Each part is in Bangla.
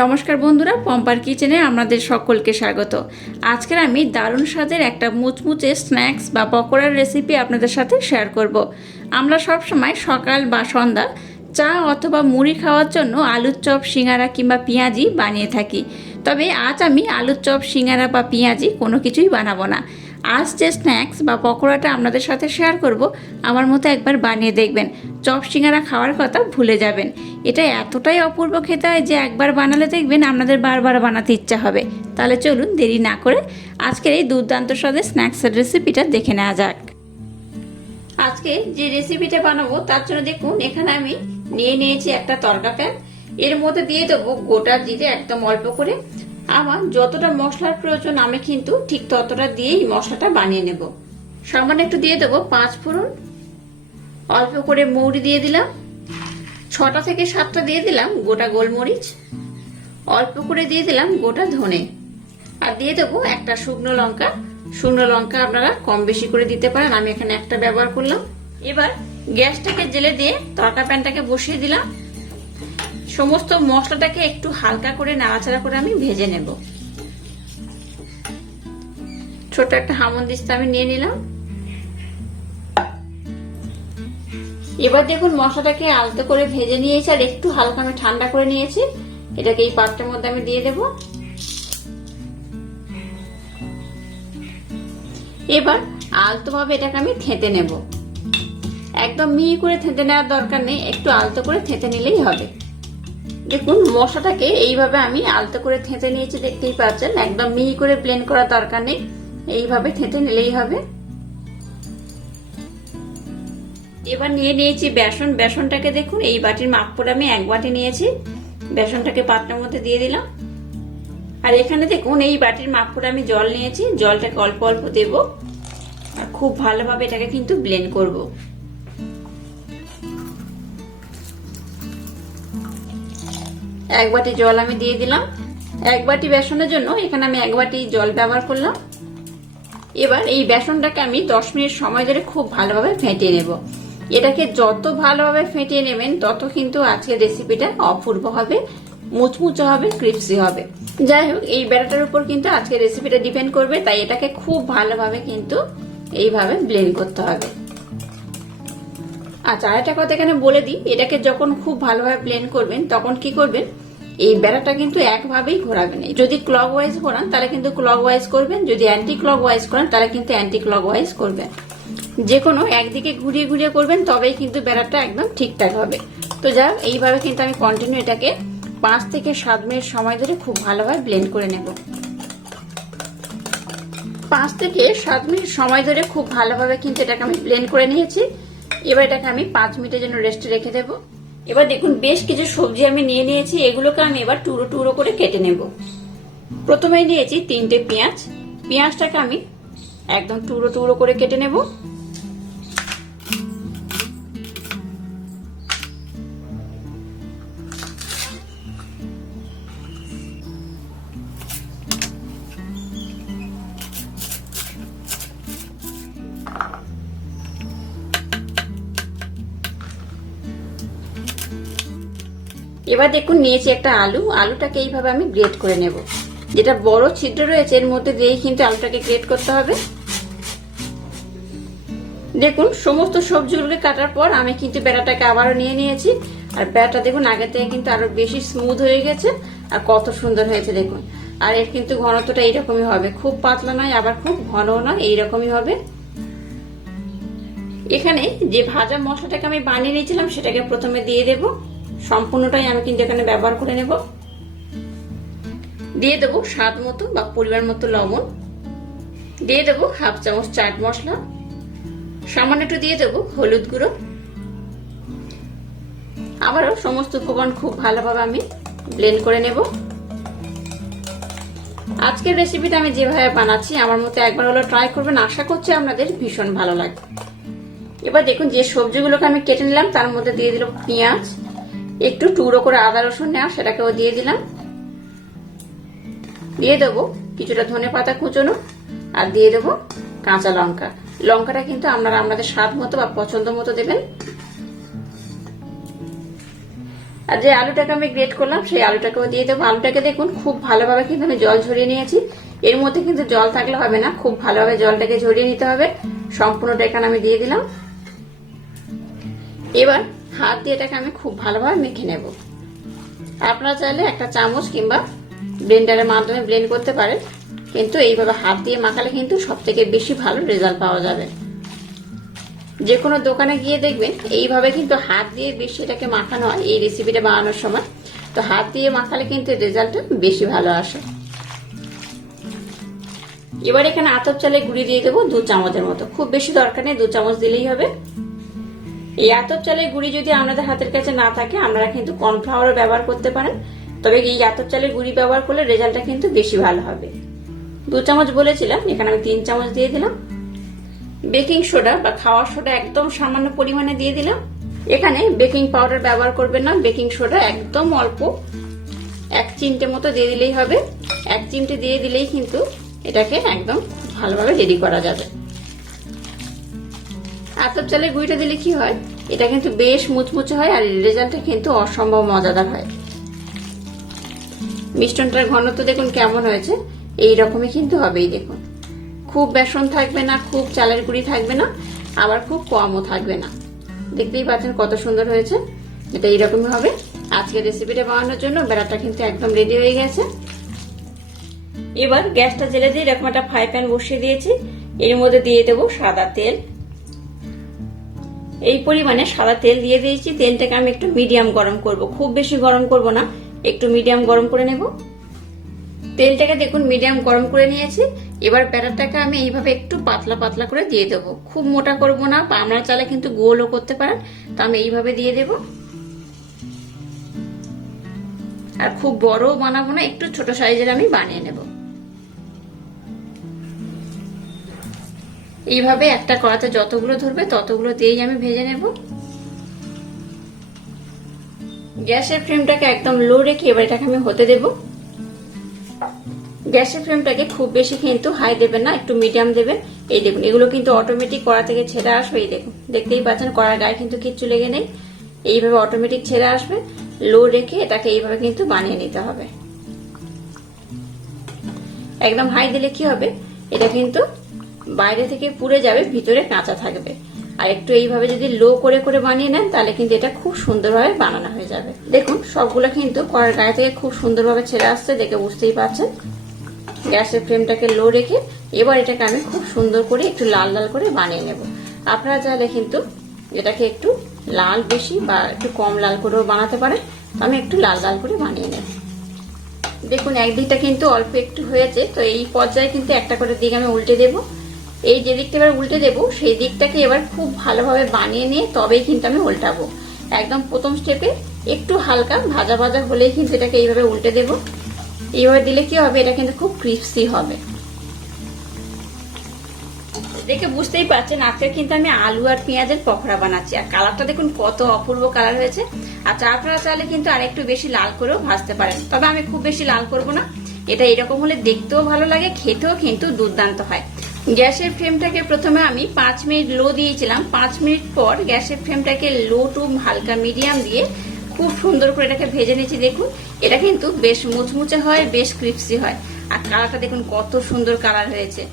নমস্কার বন্ধুরা, পম্পার কিচেনে আপনাদের সকলকে স্বাগত। আজকের আমি দারুণ স্বাদের একটা মুচমুচে স্ন্যাক্স বা পকোড়ার রেসিপি আপনাদের সাথে শেয়ার করব। আমরা সব সময় সকাল বা সন্ধ্যা চা অথবা মুড়ি খাওয়ার জন্য আলুর চপ, সিঙ্গারা কিংবা পেঁয়াজি বানিয়ে থাকি। তবে আজ আমি আলুর চপ, সিঙ্গারা বা পেঁয়াজি কোনো কিছুই বানাবো না। আজ যে স্ন্যাক্স বা পকোড়াটা আপনাদের সাথে শেয়ার করব, আমার মতো একবার বানিয়ে দেখবেন। চপ সিঙ্গারা খাওয়ার কথা ভুলে যাবেন। এটা এতটাই অপূর্ব খেতে হয় যে একবার বানালে দেখবেন আপনাদের বারবার বানাতে ইচ্ছা হবে। তাহলে চলুন দেরি না করে আজকের এই দুর্দান্ত স্বাদের স্ন্যাক্সের রেসিপিটা দেখে নেওয়া যাক। আজকে যে রেসিপিটা বানাবো, তার জন্য দেখুন, এখানে আমি নিয়ে নিয়েছি একটা তরকা প্যান এর মধ্যে দিয়ে দেবো গোটা জিরে একদম অল্প করে। আমার যতটা মশলার প্রয়োজন, আমি কিন্তু ঠিক ততটা দিয়েই মশলাটা বানিয়ে নেব। সামান্য একটু দিয়ে দেবো পাঁচ ফোড়ন। অল্প করে মৌরি দিয়ে দিলাম। ছটা থেকে সাতটা দিয়ে দিলাম গোটা গোলমরিচ। অল্প করে দিয়ে দিলাম গোটা ধনে। আর দিয়ে দেবো একটা শুকনো লঙ্কা। শুকনো লঙ্কা আপনারা কম বেশি করে দিতে পারেন, আমি এখানে একটা ব্যবহার করলাম। এবার গ্যাসটাকে জেলে দিয়ে তরকা প্যানটাকে বসিয়ে দিলাম। সমস্ত মশলাটাকে একটু হালকা করে নাড়াচাড়া করে আমি ভেজে নেব। ছোট একটা হামন দিস্তা আমি নিয়ে নিলাম। এবার দেখুন মশলাটাকে আলতো করে ভেজে নিয়েছি, আর একটু হালকা আমি ঠান্ডা করে নিয়েছি। এটাকে এই পাত্রের মধ্যে আমি দিয়ে দেব। এবার আলতোভাবে এটাকে আমি থেঁতে নেব। একদম মিহি করে থেঁতে নেওয়ার দরকার নেই, একটু আলতো করে থেঁতে নিলেই হবে। দেখুন মশলাটাকে এইভাবে আমি আলতো করে থেঁতে নিয়েছি, দেখতেই পাচ্ছেন। একদম মিহি করে ব্লেন্ড করার দরকার নেই। এইভাবে থেঁতে নিলেই হবে। এবার নিয়ে নিয়েছি বেসন। বেসনটাকে দেখুন, এই বাটির মাপ করে আমি এক বাটি নিয়েছি। বেসনটাকে পাত্রের মধ্যে দিয়ে দিলাম। আর এখানে দেখুন, এই বাটির মাপ করে আমি জল নিয়েছি। জলটাকে অল্প অল্প দেব। আর খুব ভালোভাবে এটাকে কিন্তু ব্লেন্ড করব। এক বাটি জল আমি দিয়ে দিলাম। এক বাটি বেসনের জন্য এখানে আমি এক বাটি জল ব্যবহার করলাম। এবার এই বেসনটাকে আমি দশ মিনিট সময় ধরে খুব ভালোভাবে ফেটিয়ে নেব। এটাকে যত ভালোভাবে ফেটিয়ে নেবেন, তত কিন্তু আজকের রেসিপিটা অপূর্ব হবে, মুচমুচে হবে ক্রিপসি হবে। যাই হোক, এই বেড়াটার উপর কিন্তু আজকের রেসিপিটা ডিপেন্ড করবে, তাই এটাকে খুব ভালোভাবে কিন্তু এইভাবে ব্লেন্ড করতে হবে। আচ্ছা আরেকটা কথা এখানে বলে দিই, এটাকে যখন খুব ভালোভাবে ব্লেন্ড করবেন, তখন কি করবেন? এই বেড়াটা কিন্তু একভাবেই ঘোরাবেন। যদি ক্লক ওয়াইজ ঘোরান, তাহলে কিন্তু ক্লক ওয়াইজ করবেন। যদি অ্যান্টি ক্লক ওয়াইজ করেন, তাহলে কিন্তু অ্যান্টি ক্লক ওয়াইজ করবেন। যে কোনো একদিকে ঘুরিয়ে ঘুরিয়ে করবেন, তবেই কিন্তু বেড়াটা একদম ঠিকঠাক হবে। তো যা এইভাবে কিন্তু আমি কন্টিনিউ এটাকে পাঁচ থেকে সাত মিনিট সময় ধরে খুব ভালোভাবে ব্লেন্ড করে নেব। পাঁচ থেকে সাত মিনিট সময় ধরে খুব ভালোভাবে কিন্তু এটাকে আমি ব্লেন্ড করে নিয়েছি। এবার এটাকে আমি পাঁচ মিনিটের জন্য রেস্টে রেখে দেব। এবার দেখুন, বেশ কিছু সবজি আমি নিয়ে নিয়েছি, এগুলোকে আমি এবার টুরো টুরো করে কেটে নেব। প্রথমে নিয়েছি তিনটে পেঁয়াজ। পেঁয়াজটাকে আমি একদম টুরো টুরো করে কেটে নেব। এবার দেখুন নিয়েছি একটা আলু। আলুটাকে এইভাবে আমি গ্রেট করে নেব। যেটা বড় ছিদ্র রয়েছে, এর মধ্যে দিয়েই কিন্তু আলুটাকে গ্রেট করতে হবে। দেখুন, সমস্ত সবজিগুলোকে কাটার পর আমি কিন্তু বেড়াটাকে আবারও নিয়ে নিয়েছি। আর বেড়াটা দেখুন আগে থেকে কিন্তু আরও বেশি স্মুথ হয়ে গেছে। আর কত সুন্দর হয়েছে দেখুন। আর এর কিন্তু ঘনত্বটা এইরকমই হবে। খুব পাতলা নয়, আবার খুব ঘনও নয়, এইরকমই হবে। এখানে যে ভাজা মশলাটাকে আমি বানিয়ে নিয়েছিলাম, সেটাকে প্রথমে দিয়ে দেব। সম্পূর্ণটাই আমি কিন্তু এখানে ব্যবহার করে নেব। দিয়ে দেবো স্বাদ মতো বা পরিমাণ মতো লবণ। দিয়ে দেবো হাফ চামচ চাট মশলা। সামান্য একটু দিয়ে দেবো হলুদ গুঁড়ো। আবারও সমস্ত উপকরণ খুব ভালোভাবে আমি ব্লেন্ড করে নেব। আজকের রেসিপিটা আমি যেভাবে বানাচ্ছি, আমার মতো একবার হলো ট্রাই করবেন। আশা করছি আপনাদের ভীষণ ভালো লাগবে। এবার দেখুন যে সবজিগুলোকে আমি কেটে নিলাম, তার মধ্যে দিয়ে দিলাম পেঁয়াজ। একটু টুকরো করে আদা, রসুন নেওয়া, সেটাকেও দিয়ে দিলাম। দিয়ে দেবো কিছুটা ধনে পাতা কুচোনো আর দিয়ে দেবো কাঁচা লঙ্কা। লঙ্কাটা কিন্তু আপনারা আপনাদের স্বাদ মতো বা পছন্দ মতো দেবেন। আর যে আলুটাকে আমি গ্রেট করলাম, সেই আলুটাকেও দিয়ে দেবো। আলুটাকে দেখুন, খুব ভালোভাবে কিন্তু আমি জল ঝরিয়ে নিয়েছি। এর মধ্যে কিন্তু জল থাকলে হবে না, খুব ভালোভাবে জলটাকে ঝরিয়ে নিতে হবে। সম্পূর্ণটা এখানে আমি দিয়ে দিলাম। এবার হাত দিয়ে এটাকে আমি খুব ভালোভাবে মেখে নেব। আপনারা চাইলে একটা চামচ কিংবা ব্লেন্ডারের মাধ্যমে ব্লেন্ড করতে পারেন, কিন্তু এইভাবে হাত দিয়ে মাখালে কিন্তু সব থেকে বেশি ভালো রেজাল্ট পাওয়া যাবে। যে কোনো দোকানে গিয়ে দেখবেন, এইভাবে কিন্তু হাত দিয়ে বেশি এটাকে মাখানো হয়, এই রেসিপিটা বানানোর সময়। তো হাত দিয়ে মাখালে কিন্তু রেজাল্টটা বেশি ভালো আসে। এবার এখানে আতপ চালে গুঁড়ি দিয়ে দেবো দু চামচের মতো। খুব বেশি দরকার নেই, দু চামচ দিলেই হবে। এই আতপ চালের গুঁড়ি যদি আপনাদের হাতের কাছে না থাকে আপনারা কিন্তু কর্নফ্লাওয়ারও ব্যবহার করতে পারেন। তবে এই আতপ চালের গুঁড়ি ব্যবহার করলে রেজাল্টটা কিন্তু বেশি ভালো হবে। দু চামচ বলেছিলাম, এখানে আমি তিন চামচ দিয়ে দিলাম। বেকিং সোডা বা খাওয়ার সোডা একদম সামান্য পরিমাণে দিয়ে দিলাম। এখানে বেকিং পাউডার ব্যবহার করবেন না, বেকিং সোডা একদম অল্প। এক চিমটে মতো দিয়ে দিলেই হবে। এক চিমটে দিয়ে দিলেই কিন্তু এটাকে একদম ভালোভাবে রেডি করা যাবে। আতপ চালের গুঁড়িটা দিলে কি হয়? এটা কিন্তু বেশ মুচমুচে হয় আর রেজাল্টটা কিন্তু অসম্ভব মজাদার হয়। মিষ্টনটার ঘনত্ব দেখুন কেমন হয়েছে। এই রকমই কিন্তু হবেই দেখুন। খুব বেসন থাকবে না, খুব চালের গুঁড়ি থাকবে না, আবার খুব কমও থাকবে না। দেখতেই পাচ্ছেন কত সুন্দর হয়েছে। এটা এইরকমই হবে। আজকের রেসিপিটা বানানোর জন্য বেড়াটা কিন্তু একদম রেডি হয়ে গেছে। এবার গ্যাসটা জেলে দিয়ে এরকম একটা ফ্রাই প্যান বসিয়ে দিয়েছি। এর মধ্যে দিয়ে দেবো সাদা তেল। এই পরিমাণে সাদা তেল দিয়ে দিয়েছি। তেলটাকে আমি একটু মিডিয়াম গরম করব। খুব বেশি গরম করব না, একটু মিডিয়াম গরম করে নেব। তেলটাকে দেখুন, মিডিয়াম গরম করে নিয়েছি। এবার ব্যাটারটাকে আমি এইভাবে একটু পাতলা পাতলা করে দিয়ে দেবো। খুব মোটা করব না, বা চালে কিন্তু গোলও করতে পারেন, তো আমি এইভাবে দিয়ে দেব। আর খুব বড় বানাবো না, একটু ছোট সাইজের আমি বানিয়ে নেব। এইভাবে একটা কড়াতে যতগুলো ধরবে, ততগুলো দিয়েই আমি ভেজে নেব। গ্যাসের ফ্লেমটাকে একদম লো রেখে এবার এটাকে আমি হতে দেবো। গ্যাসের ফ্লেমটাকে খুব বেশি কিন্তু হাই দেবেন না, একটু মিডিয়াম দেবেন। এই দেখুন, এগুলো কিন্তু অটোমেটিক কড়া থেকে ছেড়ে আসবে, এই দেখুন। দেখতেই পাচ্ছেন, কড়ার গায়ে কিন্তু কিচ্ছু লেগে নেই। এইভাবে অটোমেটিক ছেড়ে আসবে, লো রেখে এটাকে এইভাবে কিন্তু বানিয়ে নিতে হবে। একদম হাই দিলে কি হবে? এটা কিন্তু বাইরে থেকে পুড়ে যাবে, ভিতরে কাঁচা থাকবে। আর একটু এইভাবে যদি লো করে করে বানিয়ে নেন, তাহলে কিন্তু এটা খুব সুন্দরভাবে বানানো হয়ে যাবে। দেখুন, সবগুলো কিন্তু কড়ার গায়ে থেকে খুব সুন্দরভাবে ছেড়ে আসছে, দেখে বুঝতেই পারছেন। গ্যাসের ফ্লেমটাকে লো রেখে এবার এটাকে আমি খুব সুন্দর করে একটু লাল লাল করে বানিয়ে নেব। আপনারা চাইলে কিন্তু এটাকে একটু লাল বেশি বা একটু কম লাল করেও বানাতে পারেন আমি একটু লাল লাল করে বানিয়ে নেব। দেখুন একদিকটা কিন্তু অল্প একটু হয়েছে, তো এই পর্যায়ে কিন্তু একটা করে দিক আমি উল্টে দেব। এই যে দিকটা এবার উল্টে দেব, সেই দিকটাকে এবার খুব ভালোভাবে বানিয়ে নিয়ে তবেই কিন্তু আমি উল্টাবো। একদম প্রথম স্টেপে একটু হালকা ভাজা ভাজা হলেই কিন্তু এটাকে এইভাবে উল্টে দেবো। এইভাবে দিলে কি হবে? এটা কিন্তু খুব ক্রিপসি হবে। দেখে বুঝতেই পারছেন, আজকে কিন্তু আমি আলু আর পেঁয়াজের পকোড়া বানাচ্ছি। আর কালারটা দেখুন কত অপূর্ব কালার হয়েছে। আচ্ছা আপনারা চাইলে কিন্তু আরেকটু বেশি লাল করেও ভাজতে পারেন। তবে আমি খুব বেশি লাল করব না। এটা এরকম হলে দেখতেও ভালো লাগে, খেতেও কিন্তু দুর্দান্ত হয়। গ্যাসের ফ্লেমটাকে প্রথমে আমি পাঁচ মিনিট লো দিয়েছিলাম। পাঁচ মিনিট পর গ্যাসের ফ্লেমটাকে লো টু হালকা মিডিয়াম দিয়ে খুব সুন্দর করে এটাকে ভেজে নিয়েছি দেখুন, এটা কিন্তু বেশ মুচমুচে হয়, বেশ ক্রিপসি হয়। আর কালারটা দেখুন, কত সুন্দর কালার হয়েছে।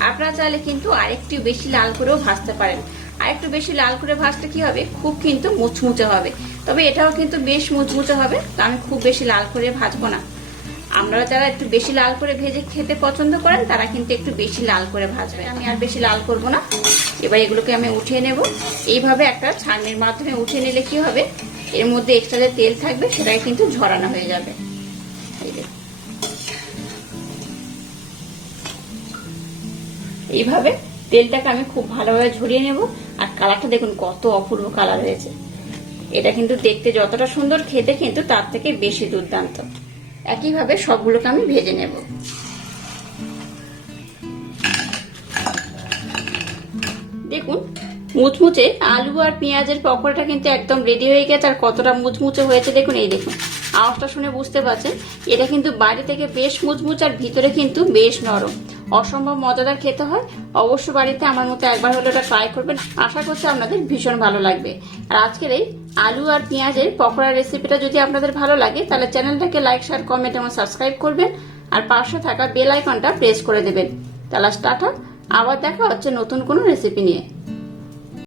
আপনারা চাইলে কিন্তু আরেকটু বেশি লাল করেও ভাজতে পারেন। আর একটু বেশি লাল করে ভাজতে কি হবে? খুব কিন্তু মুচমুচে হবে। তবে এটাও কিন্তু বেশ মুচমুচে হবে। আমি খুব বেশি লাল করে ভাজবো না। আপনারা যারা একটু বেশি লাল করে ভেজে খেতে পছন্দ করেন, তারা কিন্তু একটু বেশি লাল করে ভাজবে আমি আর বেশি লাল করব না। এবার এগুলোকে আমি উঠিয়ে নেব। এইভাবে একটা ছাড়নির মাধ্যমে উঠিয়ে নিলে কি হবে? এর মধ্যে এক্সট্রা যে তেল থাকবে, সেটাই কিন্তু ঝরানো হয়ে যাবে। এইভাবে তেলটাকে আমি খুব ভালোভাবে ঝরিয়ে নেব। আর কালারটা দেখুন, কত অপূর্ব কালার হয়েছে। এটা কিন্তু দেখতে যতটা সুন্দর, খেতে কিন্তু তার থেকে বেশি দুর্দান্ত। একইভাবে সবগুলোকে আমি ভেজে নেব। দেখুন, মুচমুচে আলু আর পেঁয়াজের পকোড়াটা কিন্তু একদম রেডি হয়ে গেছে আর কতটা মুচমুচে হয়েছে দেখুন, এই দেখুন। আওয়াজটা শুনে বুঝতে পারছেন, এটা কিন্তু বাড়ি থেকে বেশ মুচমুচ আর ভিতরে কিন্তু বেশ নরম। অসম্ভব মজাদার খেতে হয়, অবশ্য বাড়িতে আমার মতো একবার হলে ওটা ট্রাই করবেন। আশা করছি আপনাদের ভীষণ ভালো লাগবে। আর আজকের এই আলু আর পেঁয়াজের পকোড়ার রেসিপিটা যদি আপনাদের ভালো লাগে, তাহলে চ্যানেলটাকে লাইক শেয়ার কমেন্ট এবং সাবস্ক্রাইব করবেন। আর পাশে থাকা বেল আইকনটা প্রেস করে দেবেন। তাহলে টাটা। আবার দেখা হচ্ছে নতুন কোনো রেসিপি নিয়ে।